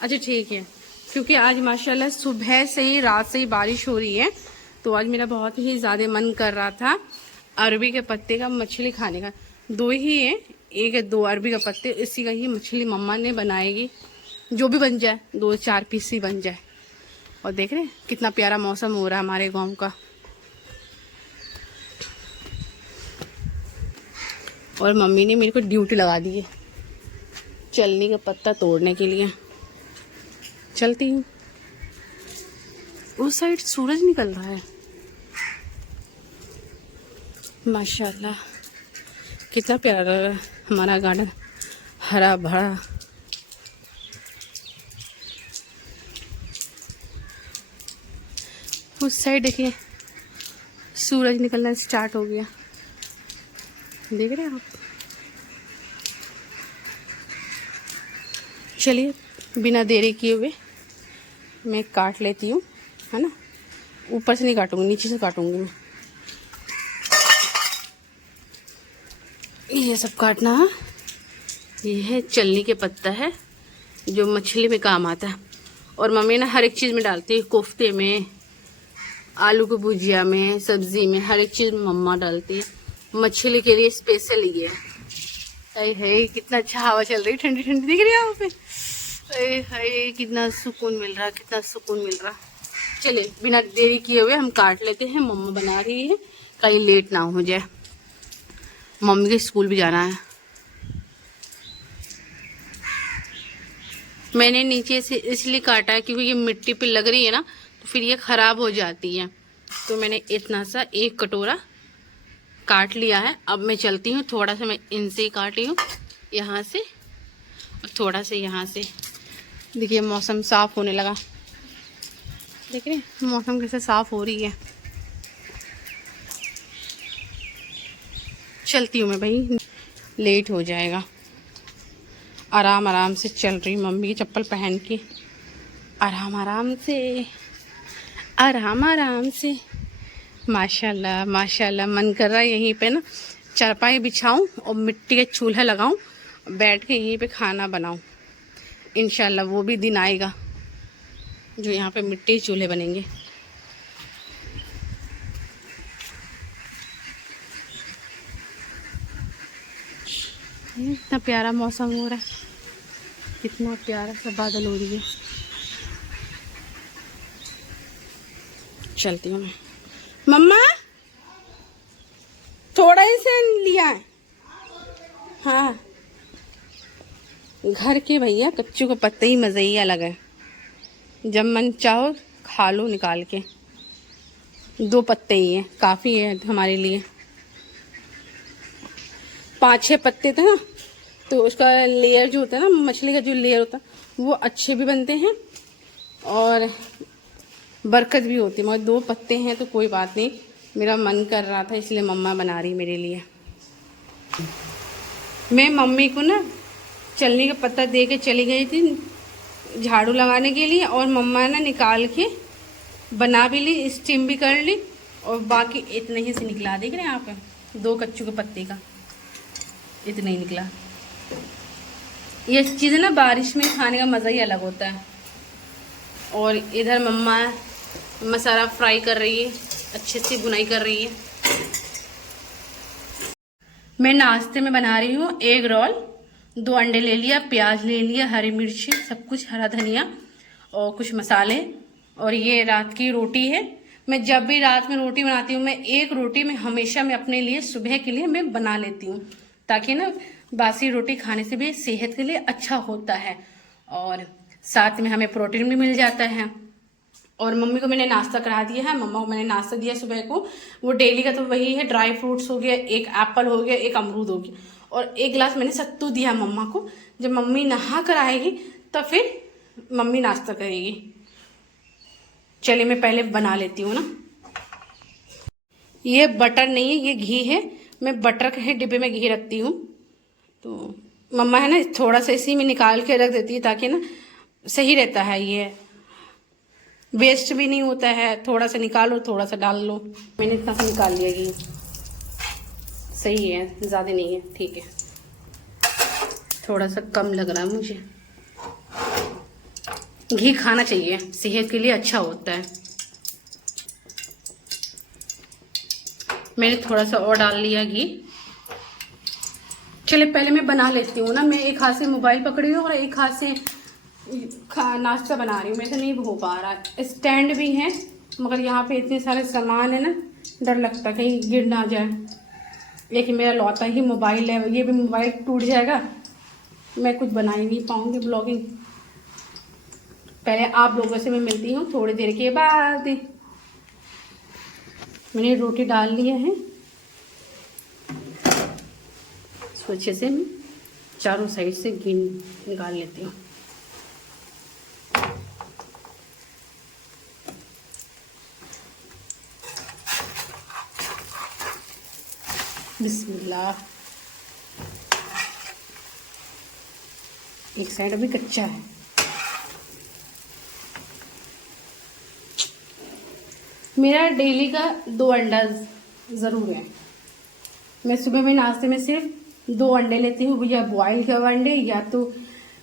अच्छा ठीक है, क्योंकि आज माशाल्लाह सुबह से ही रात से ही बारिश हो रही है, तो आज मेरा बहुत ही ज़्यादा मन कर रहा था अरबी के पत्ते का मछली खाने का। दो ही है, एक है 2 अरबी का पत्ते, इसी का ही मछली मम्मा ने बनाएगी। जो भी बन जाए, 2-4 पीस ही बन जाए। और देख रहे हैं कितना प्यारा मौसम हो रहा है हमारे गाँव का। और मम्मी ने मेरे को ड्यूटी लगा दी है चलनी का पत्ता तोड़ने के लिए। चलती हूँ। उस साइड सूरज निकल रहा है माशाल्लाह, कितना प्यारा लग रहा है हमारा गार्डन, हरा भरा। उस साइड देखिए सूरज निकलना स्टार्ट हो गया, देख रहे हैं आप। चलिए बिना देरी किए हुए मैं काट लेती हूँ, है ना। ऊपर से नहीं काटूंगी, नीचे से काटूंगी मैं। ये सब काटना है। ये है चलनी के पत्ता है जो मछली में काम आता है। और मम्मी ना हर एक चीज़ में डालती है, कोफ्ते में, आलू की भुजिया में, सब्जी में, हर एक चीज़ में मम्मा डालती है। मछली के लिए स्पेशल ये है। है कितना अच्छा हवा चल रही है, ठंडी ठंडी दिख रही है यहाँ पे। है कितना सुकून मिल रहा, कितना सुकून मिल रहा। चलिए बिना देरी किए हुए हम काट लेते हैं, मम्मा बना रही है, कहीं लेट ना हो जाए। मम्मी के स्कूल भी जाना है। मैंने नीचे से इसलिए काटा है क्योंकि ये मिट्टी पे लग रही है ना, तो फिर ये खराब हो जाती है। तो मैंने इतना सा 1 कटोरा काट लिया है। अब मैं चलती हूँ, थोड़ा सा मैं इनसे ही काटी हूँ, यहाँ से और थोड़ा सा यहाँ से। देखिए मौसम साफ होने लगा, देख रहे हैं मौसम कैसे साफ हो रही है। चलती हूँ मैं भाई, लेट हो जाएगा। आराम आराम से चल रही, मम्मी की चप्पल पहन के आराम आराम से, आराम आराम से। माशाल्लाह माशाल्लाह, मन कर रहा है यहीं पे ना चारपाई बिछाऊं और मिट्टी का चूल्हा लगाऊं, बैठ के यहीं पे खाना बनाऊं। इंशाल्लाह वो भी दिन आएगा जो यहाँ पे मिट्टी के चूल्हे बनेंगे। इतना प्यारा मौसम हो रहा है, कितना प्यारा सा बादल हो रही है। चलती हूँ मैं। मम्मा थोड़ा ही से लिया है। हाँ घर के भैया कच्चू के पत्ते ही मज़े ही अलग है, जब मन चाहो खा लो निकाल के। 2 पत्ते ही हैं, काफ़ी है हमारे लिए। 5-6 पत्ते थे ना, तो उसका लेयर जो होता है ना, मछली का जो लेयर होता है वो अच्छे भी बनते हैं और बरकत भी होती है। मगर 2 पत्ते हैं तो कोई बात नहीं, मेरा मन कर रहा था इसलिए मम्मा बना रही मेरे लिए। मैं मम्मी को ना चलनी का पत्ता दे के चली गई थी झाड़ू लगाने के लिए, और मम्मा ने निकाल के बना भी ली, स्टीम भी कर ली, और बाकी इतने ही से निकला। देख रहे हैं यहाँ पे 2 कच्चू के पत्ते का इतना ही निकला। ये चीज़ ना बारिश में खाने का मज़ा ही अलग होता है। और इधर मम्मा मसाला फ्राई कर रही है, अच्छे से बुनाई कर रही है। मैं नाश्ते में बना रही हूँ एग रोल। 2 अंडे ले लिया, प्याज ले लिया, हरी मिर्ची, सब कुछ, हरा धनिया और कुछ मसाले। और ये रात की रोटी है। मैं जब भी रात में रोटी बनाती हूँ, मैं एक रोटी में हमेशा मैं अपने लिए सुबह के लिए मैं बना लेती हूँ, ताकि ना बासी रोटी खाने से भी सेहत के लिए अच्छा होता है और साथ में हमें प्रोटीन भी मिल जाता है। और मम्मी को मैंने नाश्ता करा दिया है। मम्मा को मैंने नाश्ता दिया सुबह को, वो डेली का तो वही है, ड्राई फ्रूट्स हो गया, 1 एप्पल हो गया, 1 अमरूद हो गया, और 1 गिलास मैंने सत्तू दिया मम्मा को। जब मम्मी नहा कर आएगी तब फिर मम्मी नाश्ता करेगी। चलिए मैं पहले बना लेती हूँ ना। ये बटर नहीं है, ये घी है। मैं बटर के डिब्बे में घी रखती हूँ, तो मम्मा है ना थोड़ा सा इसी में निकाल के रख देती है, ताकि ना सही रहता है, ये वेस्ट भी नहीं होता है। थोड़ा सा निकालो, थोड़ा सा डाल लो। मैंने इतना सा निकाल लिया घी, सही है, ज़्यादा नहीं है, ठीक है। थोड़ा सा कम लग रहा है मुझे। घी खाना चाहिए, सेहत के लिए अच्छा होता है। मैंने थोड़ा सा और डाल लिया घी। चलिए पहले मैं बना लेती हूँ ना, मैं एक हाथ से मोबाइल पकड़ी हूँ और एक हाथ से नाश्ता बना रही हूँ, मेरे से नहीं हो पा रहा। स्टैंड भी है मगर यहाँ पे इतने सारे सामान है ना, डर लगता कहीं गिर ना जाए। लेकिन मेरा लौता ही मोबाइल है, ये भी मोबाइल टूट जाएगा, मैं कुछ बना ही नहीं पाऊँगी ब्लॉगिंग। पहले आप लोगों से मैं मिलती हूँ थोड़ी देर के बाद। मैंने रोटी डाल लिया है, इसको अच्छे से मैं चारों साइड से घी निकाल लेती हूँ। बिस्मिल्लाह। एक साइड अभी कच्चा है। मेरा डेली का 2 अंडा ज़रूर है। मैं सुबह में नाश्ते में सिर्फ 2 अंडे लेती हूँ, या बॉयल किए हुए अंडे या तो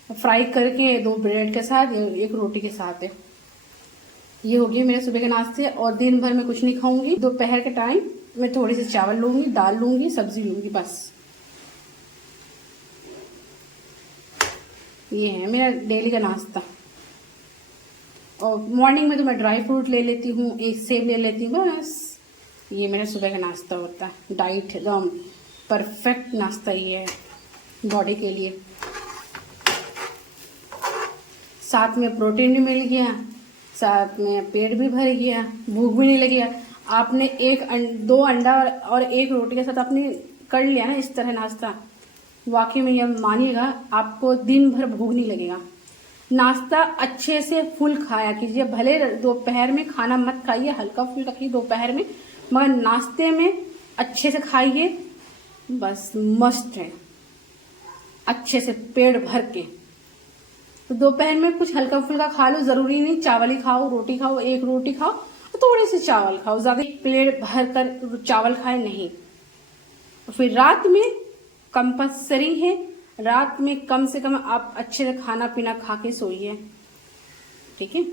फ्राई करके 2 ब्रेड के साथ या 1 रोटी के साथ है। ये हो गया मेरे सुबह के नाश्ते। और दिन भर मैं कुछ नहीं खाऊंगी। दोपहर के टाइम मैं थोड़ी सी चावल लूंगी, दाल लूंगी, सब्जी लूंगी, बस। ये है मेरा डेली का नाश्ता। और मॉर्निंग में तो मैं ड्राई फ्रूट ले लेती हूँ, एक सेब ले लेती हूँ, बस। ये मेरा सुबह का नाश्ता होता है। डाइट एकदम परफेक्ट नाश्ता ये है बॉडी के लिए। साथ में प्रोटीन भी मिल गया, साथ में पेट भी भर गया, भूख भी नहीं लगी। आपने 2 अंडा और 1 रोटी के साथ आपने कर लिया ना इस तरह नाश्ता, वाकई में यह मानिएगा आपको दिन भर भूख नहीं लगेगा। नाश्ता अच्छे से फुल खाया कीजिए, भले दोपहर में खाना मत खाइए, हल्का फुल्का खाइए दोपहर में, मगर नाश्ते में अच्छे से खाइए, बस मस्त है, अच्छे से पेट भर के। तो दोपहर में कुछ हल्का फुल्का खा लो, जरूरी नहीं चावल ही खाओ, रोटी खाओ, 1 रोटी खाओ, थोड़े से चावल खाओ, ज्यादा प्लेट भर कर चावल खाए नहीं। फिर रात में कंपल्सरी है, रात में कम से कम आप अच्छे से खाना पीना खा के सोइए, ठीक है।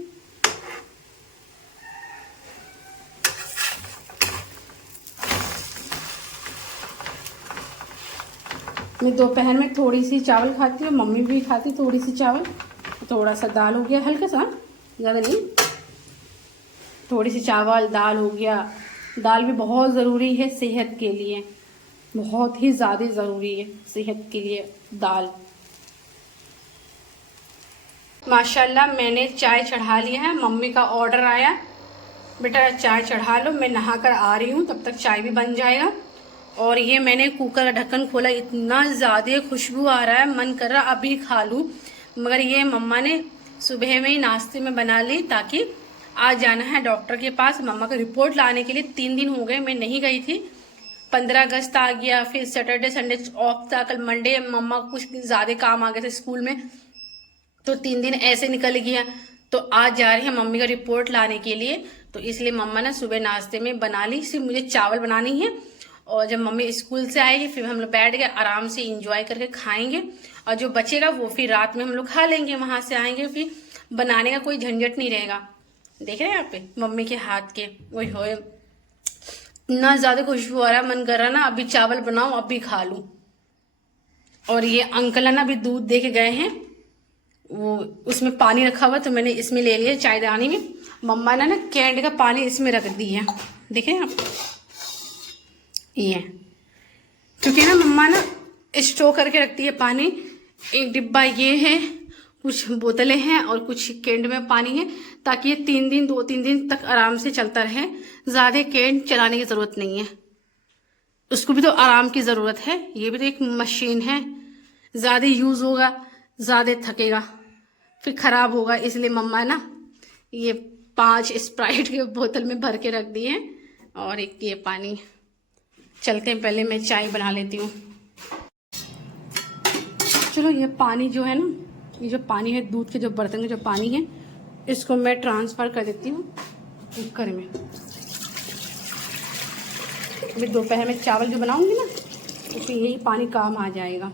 मैं दोपहर में थोड़ी सी चावल खाती हूँ, मम्मी भी खाती थोड़ी सी चावल, थोड़ा सा दाल हो गया, हल्का सा, ज़्यादा नहीं, थोड़ी सी चावल दाल हो गया। दाल भी बहुत ज़रूरी है सेहत के लिए, बहुत ही ज़्यादा ज़रूरी है सेहत के लिए दाल। माशाल्लाह मैंने चाय चढ़ा लिया है, मम्मी का ऑर्डर आया, बेटा चाय चढ़ा लो, मैं नहा कर आ रही हूँ, तब तक चाय भी बन जाएगा। और ये मैंने कुकर का ढक्कन खोला, इतना ज़्यादा खुशबू आ रहा है, मन कर रहा अभी खा लूँ, मगर ये मम्मा ने सुबह में ही नाश्ते में बना ली, ताकि आज जाना है डॉक्टर के पास मम्मा का रिपोर्ट लाने के लिए। 3 दिन हो गए मैं नहीं गई थी, 15 अगस्त आ गया, फिर सैटरडे संडे ऑफ था, कल मंडे मम्मा को कुछ ज़्यादा काम आ गए थे स्कूल में, तो 3 दिन ऐसे निकल गया। तो आज जा रही है मम्मी का रिपोर्ट लाने के लिए, तो इसलिए मम्मा ने सुबह नाश्ते में बना ली। सिर्फ मुझे चावल बनानी है, और जब मम्मी स्कूल से आएगी फिर हम लोग बैठ के आराम से इंजॉय करके खाएंगे, और जो बचेगा वो फिर रात में हम लोग खा लेंगे। वहां से आएंगे फिर बनाने का कोई झंझट नहीं रहेगा। देख रहे हैं यहाँ पे मम्मी के हाथ के, वही हो, इतना ज्यादा खुशबू आ रहा है, मन कर रहा ना अभी चावल बनाऊं, अभी खा लूं। और ये अंकल है ना अभी दूध दे के गए हैं, वो उसमें पानी रखा हुआ, तो मैंने इसमें ले लिया चायदानी में। मम्मा ने ना कैंड का पानी इसमें रख दिया, देखें आप, ये क्योंकि ना मम्मा ना स्टोर करके रखती है पानी। एक डिब्बा ये है, कुछ बोतलें हैं और कुछ कैंड में पानी है, ताकि ये 2-3 दिन तक आराम से चलता रहे। ज्यादा कैंड चलाने की जरूरत नहीं है, उसको भी तो आराम की जरूरत है, ये भी तो एक मशीन है, ज्यादा यूज होगा ज्यादा थकेगा फिर खराब होगा। इसलिए मम्मा ना ये 5 स्प्राइट के बोतल में भर के रख दिए हैं, और एक ये पानी। चलते हैं, पहले मैं चाय बना लेती हूँ। चलो ये पानी जो है ना, ये जो पानी है दूध के जो बर्तन में जो पानी है, इसको मैं ट्रांसफ़र कर देती हूँ कुकर में। मैं दोपहर में चावल जो बनाऊंगी ना, उसमें यही पानी काम आ जाएगा।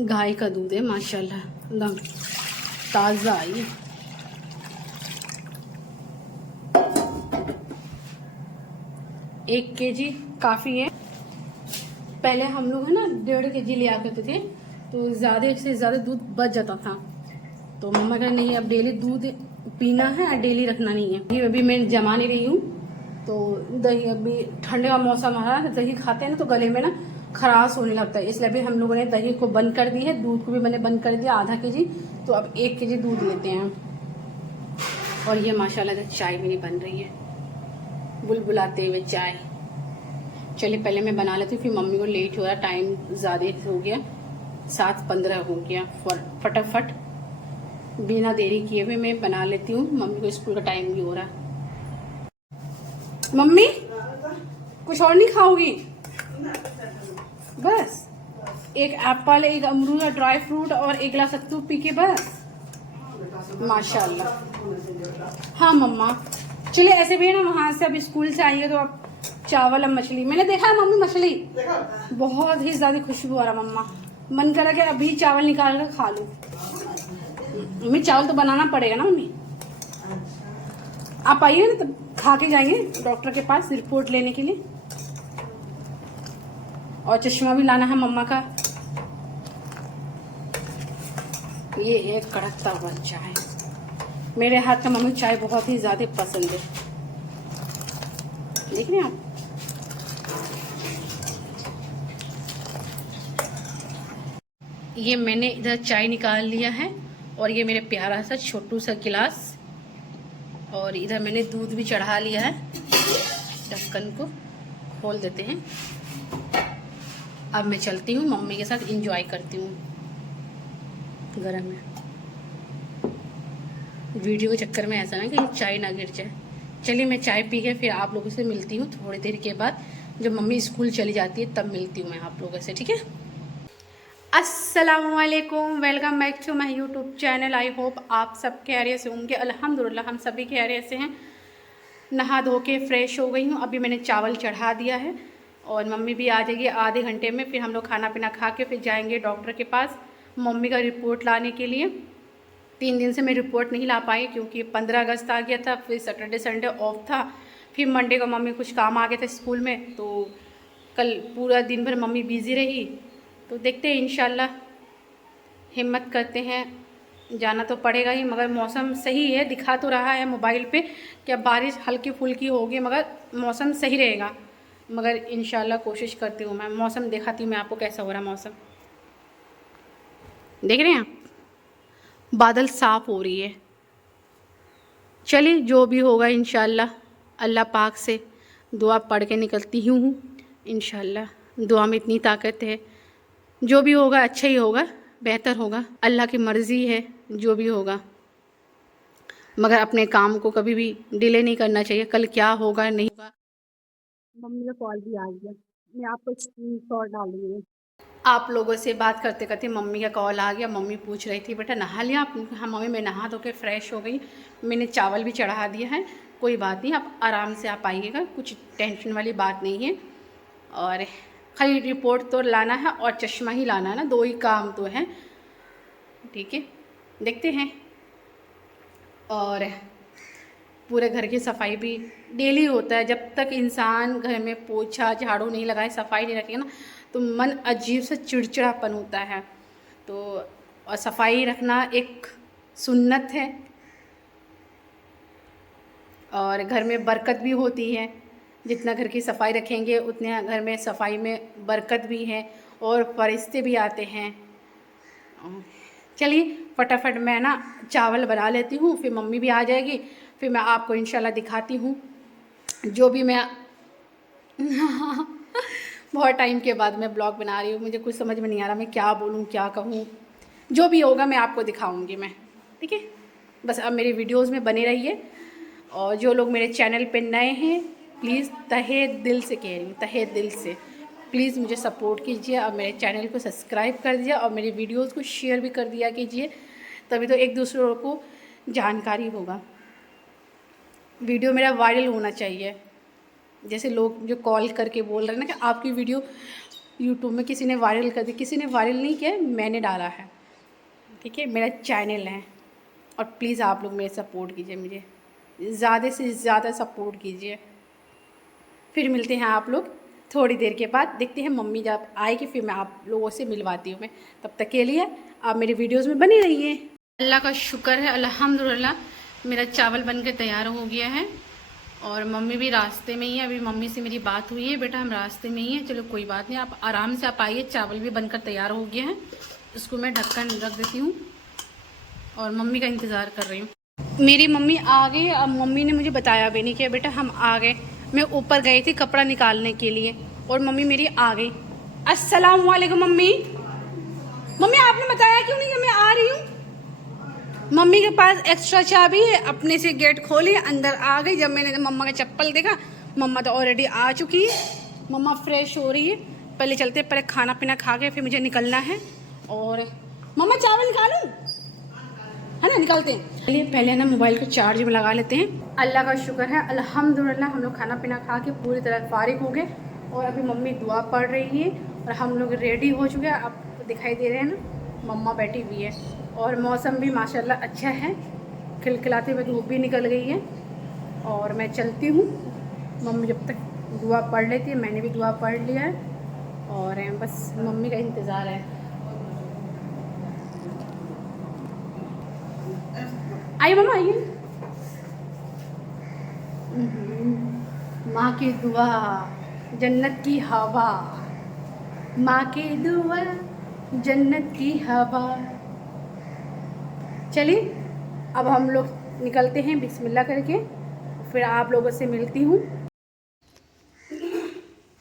गाय का दूध है माशाल्लाह, एकदम ताज़ा ये 1 kg काफ़ी है। पहले हम लोग है ना 1.5 kg लिया करते थे, तो ज़्यादा से ज़्यादा दूध बच जाता था। तो मम्मा कह नहीं, अब डेली दूध पीना है, डेली रखना नहीं है। ये अभी मैं जमा नहीं रही हूँ। तो दही, अभी ठंडे का मौसम आ रहा है, दही खाते हैं ना तो गले में ना खराश होने लगता है, इसलिए अभी हम लोगों ने दही को बंद कर दी है। दूध को भी मैंने बंद कर दिया आधा kg। तो अब 1 kg दूध लेते हैं। और ये माशाल्लाह चाय भी नहीं बन रही है, बुलबुलाते हुए चाय। चलिए पहले मैं बना लेती हूँ, फिर मम्मी को लेट हो रहा, टाइम ज़्यादा हो गया, 7:15 हो गया। फटाफट बिना देरी किए हुए मैं बना लेती हूँ, मम्मी को स्कूल का टाइम भी हो रहा है। मम्मी कुछ और नहीं खाओगी? बस 1 एप्पल, 1 अमरूद, ड्राई फ्रूट और 1 गिलास सत्तू पी के बस। माशाल्लाह। हाँ मम्मा, चलिए ऐसे भी है ना, वहाँ से अब स्कूल से आइए तो अब चावल और मछली मैंने देखा है मम्मी, मछली बहुत ही ज्यादा खुशबू आ रहा मम्मा, मन करा कि अभी चावल निकाल कर खा लूं। मम्मी चावल तो बनाना पड़ेगा ना मम्मी। आप आइए ना तब खा के जाएंगे डॉक्टर के पास रिपोर्ट लेने के लिए। और चश्मा भी लाना है मम्मा का। ये एक कड़कता हुआ चाय, मेरे हाथ का मम्मी चाय बहुत ही ज्यादा पसंद है। देख रहे हैं आप, ये मैंने इधर चाय निकाल लिया है और ये मेरे प्यारा सा छोटू सा गिलास, और इधर मैंने दूध भी चढ़ा लिया है। ढक्कन को खोल देते हैं। अब मैं चलती हूँ, मम्मी के साथ एंजॉय करती हूँ। गरम है, वीडियो के चक्कर में ऐसा ना कि चाय ना गिर जाए। चलिए मैं चाय पी के फिर आप लोगों से मिलती हूँ थोड़ी देर के बाद, जब मम्मी स्कूल चली जाती है तब मिलती हूँ मैं आप लोगों से, ठीक है। अस्सलामुअलैकुम, welcome back to my YouTube channel. I hope आप सब खैरियत से होंगे। अल्हम्दुलिल्लाह हम सभी खैरियत से हैं। नहा धो के फ्रेश हो गई हूँ, अभी मैंने चावल चढ़ा दिया है और मम्मी भी आ जाएगी आधे घंटे में। फिर हम लोग खाना पीना खा के फिर जाएंगे डॉक्टर के पास मम्मी का रिपोर्ट लाने के लिए। 3 दिन से मैं रिपोर्ट नहीं ला पाई क्योंकि 15 अगस्त आ गया था, फिर सैटरडे संडे ऑफ था, फिर मंडे को मम्मी कुछ काम आ गया था स्कूल में, तो कल पूरा दिन भर मम्मी बिज़ी रही। तो देखते हैं इंशाल्लाह, हिम्मत करते हैं, जाना तो पड़ेगा ही। मगर मौसम सही है, दिखा तो रहा है मोबाइल पे कि अब बारिश हल्की फुल्की होगी, मगर मौसम सही रहेगा। मगर इंशाल्लाह कोशिश करती हूँ मैं। मौसम दिखाती हूँ मैं आपको कैसा हो रहा है मौसम, देख रहे हैं आप, बादल साफ़ हो रही है। चलिए जो भी होगा इंशाल्लाह अल्लाह पाक से दुआ पढ़ के निकलती हूँ। इंशाल्लाह दुआ में इतनी ताकत है, जो भी होगा अच्छा ही होगा, बेहतर होगा। अल्लाह की मर्ज़ी है जो भी होगा, मगर अपने काम को कभी भी डिले नहीं करना चाहिए। कल क्या होगा नहीं होगा। मम्मी का कॉल भी आ गया, मैं आपको स्क्रीनशॉट डाल दूँगी। आप लोगों से बात करते करते मम्मी का कॉल आ गया। मम्मी पूछ रही थी बेटा नहा लिया आप? हाँ मम्मी मैं नहा धो के फ्रेश हो गई, मैंने चावल भी चढ़ा दिया है। कोई बात नहीं, आप आराम से आप आइएगा, कुछ टेंशन वाली बात नहीं है। और खाली रिपोर्ट तो लाना है और चश्मा ही लाना है ना, 2 ही काम तो है, ठीक है। देखते हैं। और पूरे घर की सफाई भी डेली होता है। जब तक इंसान घर में पोछा झाड़ू नहीं लगाए, सफाई नहीं रखेगा ना, तो मन अजीब सा चिड़चिड़ापन होता है। तो और सफाई रखना एक सुन्नत है और घर में बरकत भी होती है। जितना घर की सफाई रखेंगे उतने घर में सफाई में बरकत भी है और फरिश्ते भी आते हैं। चलिए फटाफट मैं ना चावल बना लेती हूँ, फिर मम्मी भी आ जाएगी, फिर मैं आपको इंशाल्लाह दिखाती हूँ जो भी मैं बहुत टाइम के बाद मैं ब्लॉग बना रही हूँ, मुझे कुछ समझ में नहीं आ रहा मैं क्या बोलूँ क्या कहूँ। जो भी होगा मैं आपको दिखाऊँगी मैं, ठीक है। बस अब मेरी वीडियोज़ में बने रहिए। और जो लोग मेरे चैनल पे नए हैं प्लीज़ तहे दिल से कह रही हूँ, तहे दिल से प्लीज़ मुझे सपोर्ट कीजिए और मेरे चैनल को सब्सक्राइब कर दीजिए और मेरी वीडियोज़ को शेयर भी कर दिया कीजिए, तभी तो एक दूसरे को जानकारी होगा। वीडियो मेरा वायरल होना चाहिए। जैसे लोग जो कॉल करके बोल रहे हैं ना कि आपकी वीडियो यूट्यूब में किसी ने वायरल कर दी, किसी ने वायरल नहीं किया, मैंने डाला है, ठीक है, मेरा चैनल है। और प्लीज़ आप लोग मेरे सपोर्ट कीजिए, मुझे ज़्यादा से ज़्यादा सपोर्ट कीजिए। फिर मिलते हैं आप लोग थोड़ी देर के बाद, देखते हैं मम्मी जब आएगी फिर मैं आप लोगों से मिलवाती हूँ मैं। तब तक के लिए आप मेरी वीडियोज़ में बनी रहिए। अल्लाह का शुक्र है, अल्हम्दुलिल्लाह मेरा चावल बन के तैयार हो गया है और मम्मी भी रास्ते में ही है। अभी मम्मी से मेरी बात हुई है, बेटा हम रास्ते में ही हैं, चलो कोई बात नहीं, आप आराम से आप आइए। चावल भी बनकर तैयार हो गया है, इसको मैं ढक्कन रख देती हूँ और मम्मी का इंतज़ार कर रही हूँ। मेरी मम्मी आ गई। अब मम्मी ने मुझे बताया भी नहीं कि बेटा हम आ गए। मैं ऊपर गई थी कपड़ा निकालने के लिए और मम्मी मेरी आ गई। अस्सलाम वालेकुम मम्मी। मम्मी आपने बताया क्यों नहीं कि मैं आ रही हूँ? मम्मी के पास एक्स्ट्रा चाबी है, अपने से गेट खोली अंदर आ गई। जब मैंने मम्मा का चप्पल देखा, मम्मा तो ऑलरेडी आ चुकी है। मम्मा फ्रेश हो रही है। पहले चलते, पहले खाना पीना खा के फिर मुझे निकलना है। और मम्मा चावल निकालूं, है ना? निकालते हैं। चलिए पहले ना मोबाइल को चार्ज में लगा लेते हैं। अल्लाह का शुक्र है, अल्हम्दुलिल्लाह हम लोग खाना पीना खा के पूरी तरह फारिग हो गए और अभी मम्मी दुआ पढ़ रही है और हम लोग रेडी हो चुके हैं। आपको दिखाई दे रहे हैं ना, मम्मा बैठी हुई है और मौसम भी माशाल्लाह अच्छा है, खिलखिलाते हुए धूप भी निकल गई है। और मैं चलती हूँ, मम्मी जब तक दुआ पढ़ लेती है, मैंने भी दुआ पढ़ लिया है और बस मम्मी का इंतज़ार है। आइए मम्मा आइए। माँ की दुआ जन्नत की हवा, माँ की दुआ जन्नत की हवा। चलिए अब हम लोग निकलते हैं बिस्मिल्लाह करके, फिर आप लोगों से मिलती हूँ।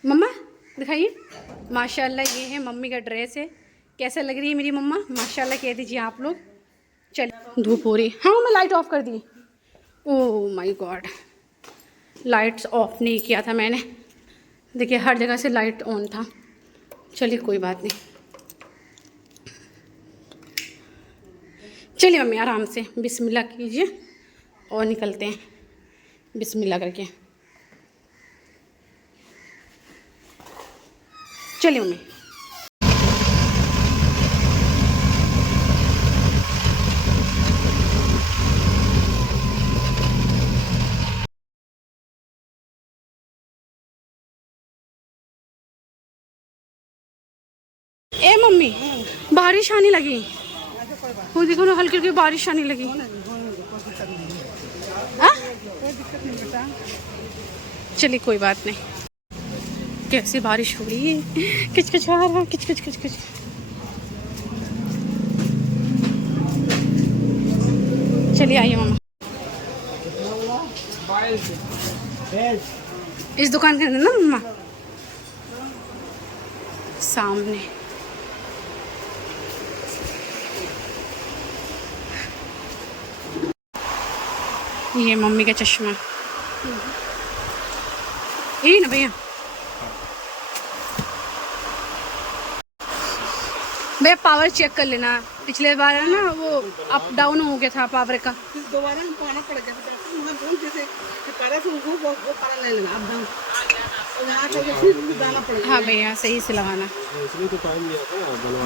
मम्मा दिखाइए, माशाल्लाह ये है मम्मी का ड्रेस है। कैसा लग रही है मेरी मम्मा? माशाल्लाह कह दीजिए आप लोग। चलिए धूप हो रही है। हाँ मम्मा लाइट ऑफ कर दी। Oh my god, lights off नहीं किया था मैंने। देखिए हर जगह से लाइट ऑन था। चलिए कोई बात नहीं। चलिए मम्मी आराम से बिस्मिल्लाह कीजिए और निकलते हैं बिस्मिल्लाह करके। चलिए मम्मी। ए मम्मी बारिश आने लगी, वो देखो ना हल्की हल्की बारिश आने लगी। चलिए कोई बात नहीं। कैसी बारिश हो रही है, किचकिच आ रहा है, किचकिच किचकिच। चलिए आइए मामा। इस दुकान के अंदर ना मम्मा, सामने ये मम्मी का चश्मा। यही ना भैया? भैया पावर चेक कर लेना, पिछले बार है ना वो अप डाउन हो गया था पावर का। दोबारा पाना पड़ गया तो हाँ भैया सही से लगाना। इसलिए तो टाइम लिया था बनवा।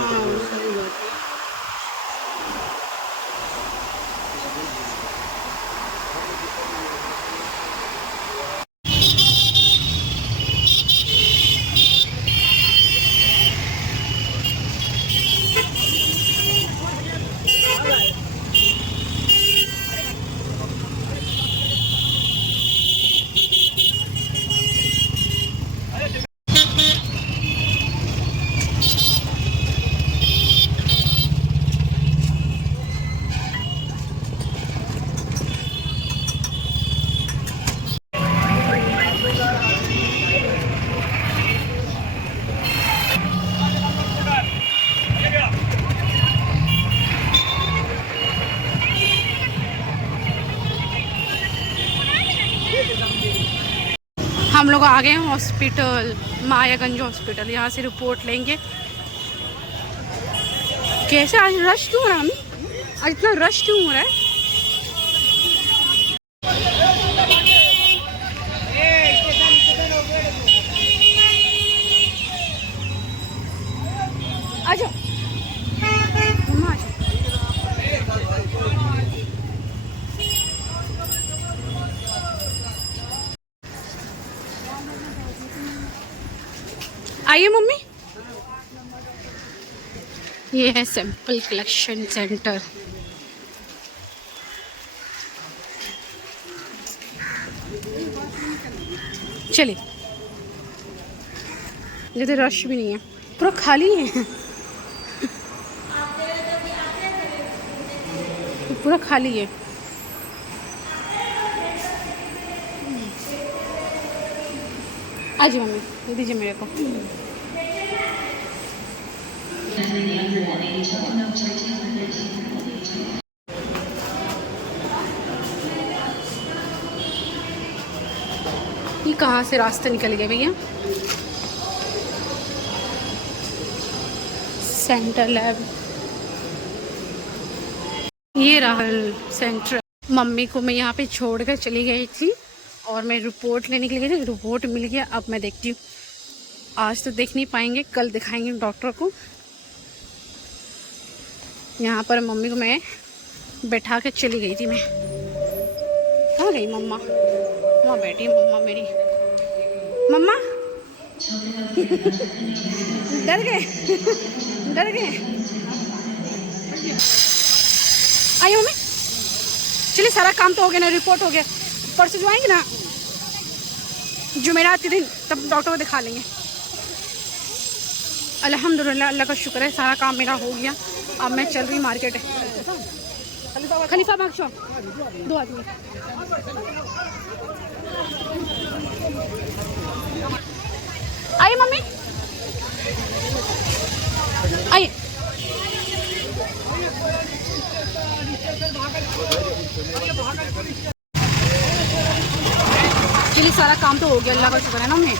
हम लोग आ गए हैं हॉस्पिटल, मायागंज हॉस्पिटल। यहाँ से रिपोर्ट लेंगे। कैसे आज रश क्यों हो रहा है? आज इतना रश क्यों हो रहा है? आ जाओ मम्मा, आ जाओ। आइए मम्मी। ये है सैंपल कलेक्शन सेंटर। चलिए, इधर रश भी नहीं है, पूरा खाली है, पूरा खाली है। आज मम्मी दीजिए मेरे को। ये कहाँ से रास्ते निकल गए भैया? सेंटर लैब, ये रहा सेंटर। मम्मी को मैं यहाँ पे छोड़कर चली गई थी और मैं रिपोर्ट लेने के लिए गई थी। रिपोर्ट मिल गया, अब मैं देखती हूँ। आज तो देख नहीं पाएंगे, कल दिखाएंगे डॉक्टर को। यहाँ पर मम्मी को मैं बैठा के चली गई थी। मैं कहाँ गई मम्मा? वहाँ बैठी मम्मा मेरी। मम्मा डर गए, डर गए। आइए मम्मी, चलिए, सारा काम तो हो गया ना, रिपोर्ट हो गया। परसों जो आएंगे ना, जुमेरात के दिन, तब डॉक्टर को दिखा लेंगे। अल्हम्दुलिल्लाह, अल्लाह का शुक्र है, सारा काम मेरा हो गया। अब मैं चल रही मार्केट। खलीफा बाग शॉप, 2 आदमी। आइए मम्मी, आइए। चलिए, सारा काम तो हो गया, अल्लाह का शुक्र है ना मम्मी।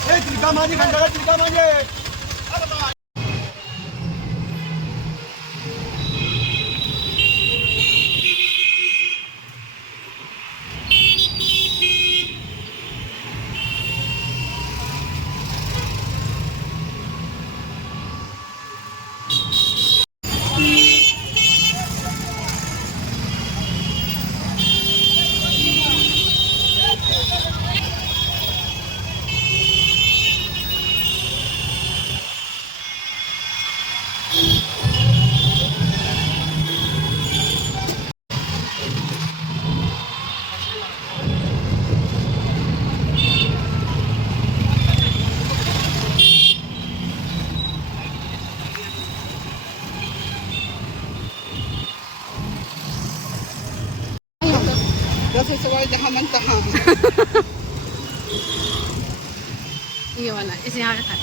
जहाँ मन तहाँ। ये वाला इसे यहाँ रखा है।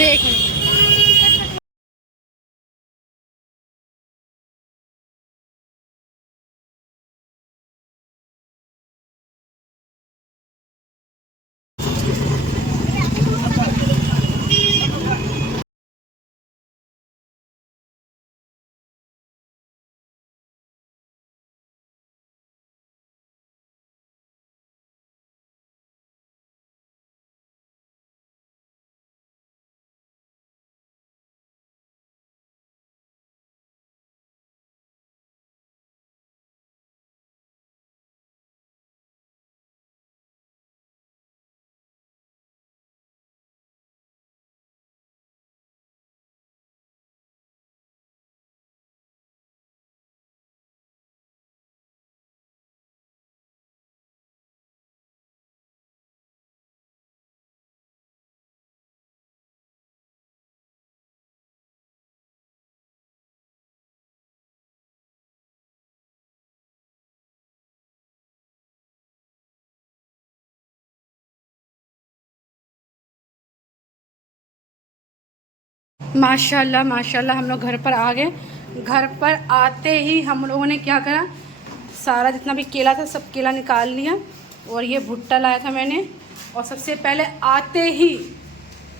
एक मिनट। माशाल्लाह माशाल्लाह, हम लोग घर पर आ गए। घर पर आते ही हम लोगों ने क्या करा, सारा जितना भी केला था सब केला निकाल लिया। और ये भुट्टा लाया था मैंने, और सबसे पहले आते ही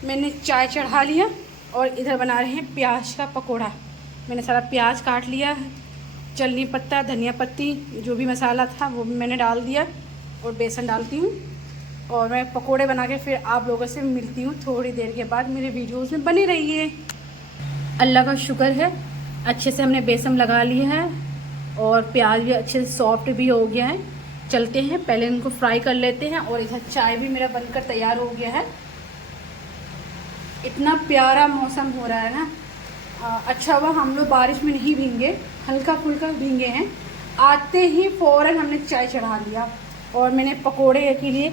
मैंने चाय चढ़ा लिया। और इधर बना रहे हैं प्याज का पकोड़ा। मैंने सारा प्याज काट लिया, चलनी पत्ता, धनिया पत्ती, जो भी मसाला था वो भी मैंने डाल दिया और बेसन डालती हूँ। और मैं पकोड़े बना के फिर आप लोगों से मिलती हूँ थोड़ी देर के बाद। मेरे वीडियोज़ में बने रहिए। अल्लाह का शुक्र है, अच्छे से हमने बेसन लगा लिया है और प्याज भी अच्छे से सॉफ्ट भी हो गया है। चलते हैं, पहले इनको फ्राई कर लेते हैं। और इधर चाय भी मेरा बनकर तैयार हो गया है। इतना प्यारा मौसम हो रहा है ना, अच्छा हुआ हम लोग बारिश में नहीं भींगे, हल्का फुल्का भींगे हैं। आते ही फ़ौरन हमने चाय चढ़ा दिया। और मैंने पकोड़े के लिए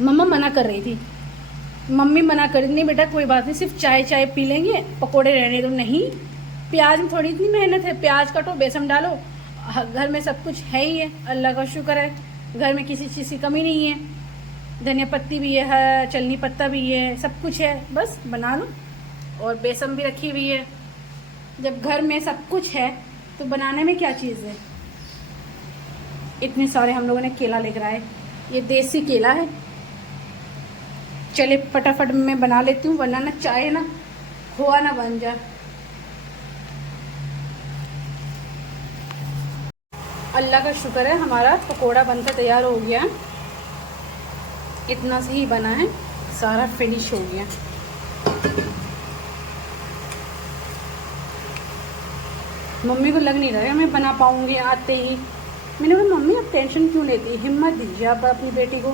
मम्मा मना कर रही थी, मम्मी मना कर रही, नहीं बेटा कोई बात नहीं, सिर्फ चाय पी लेंगे, पकोड़े रहने दो। नहीं, प्याज में थोड़ी इतनी मेहनत है, प्याज काटो, बेसन डालो, घर में सब कुछ है ही है। अल्लाह का शुक्र है, घर में किसी चीज़ की कमी नहीं है। धनिया पत्ती भी है, चलनी पत्ता भी है, सब कुछ है, बस बना लो। और बेसन भी रखी हुई है। जब घर में सब कुछ है तो बनाने में क्या चीज़ है। इतने सारे हम लोगों ने केला लेकर आए, ये देसी केला है। चले फटाफट मैं बना लेती हूँ, वरना ना चाय ना खोआ ना बन जाए। अल्लाह का शुक्र है, हमारा पकोड़ा बनकर तैयार हो गया। इतना से ही बना है, सारा फिनिश हो गया। मम्मी को लग नहीं रहा है मैं बना पाऊंगी आते ही। मैंने बोला मम्मी आप टेंशन क्यों लेती है, हिम्मत दीजिए आप अपनी बेटी को,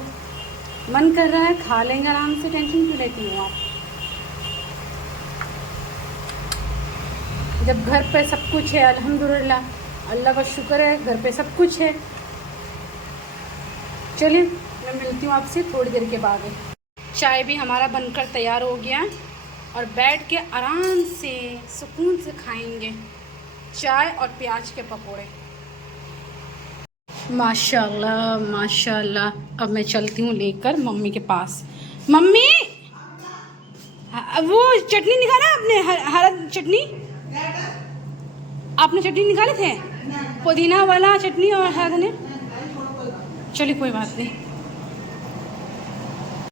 मन कर रहा है खा लेंगे आराम से, टेंशन क्यों लेती हो आप। जब घर पे सब कुछ है अल्हम्दुलिल्लाह, अल्लाह का शुक्र है, घर पे सब कुछ है। चलिए मैं मिलती हूँ आपसे थोड़ी देर के बाद। चाय भी हमारा बनकर तैयार हो गया और बैठ के आराम से सुकून से खाएंगे चाय और प्याज के पकोड़े। माशाल्लाह माशाल्लाह। अब मैं चलती हूँ लेकर मम्मी के पास। मम्मी वो चटनी निकाला आपने, हरा चटनी आपने चटनी निकाले थे, पुदीना वाला चटनी और हरा धनिया। चलिए कोई बात नहीं।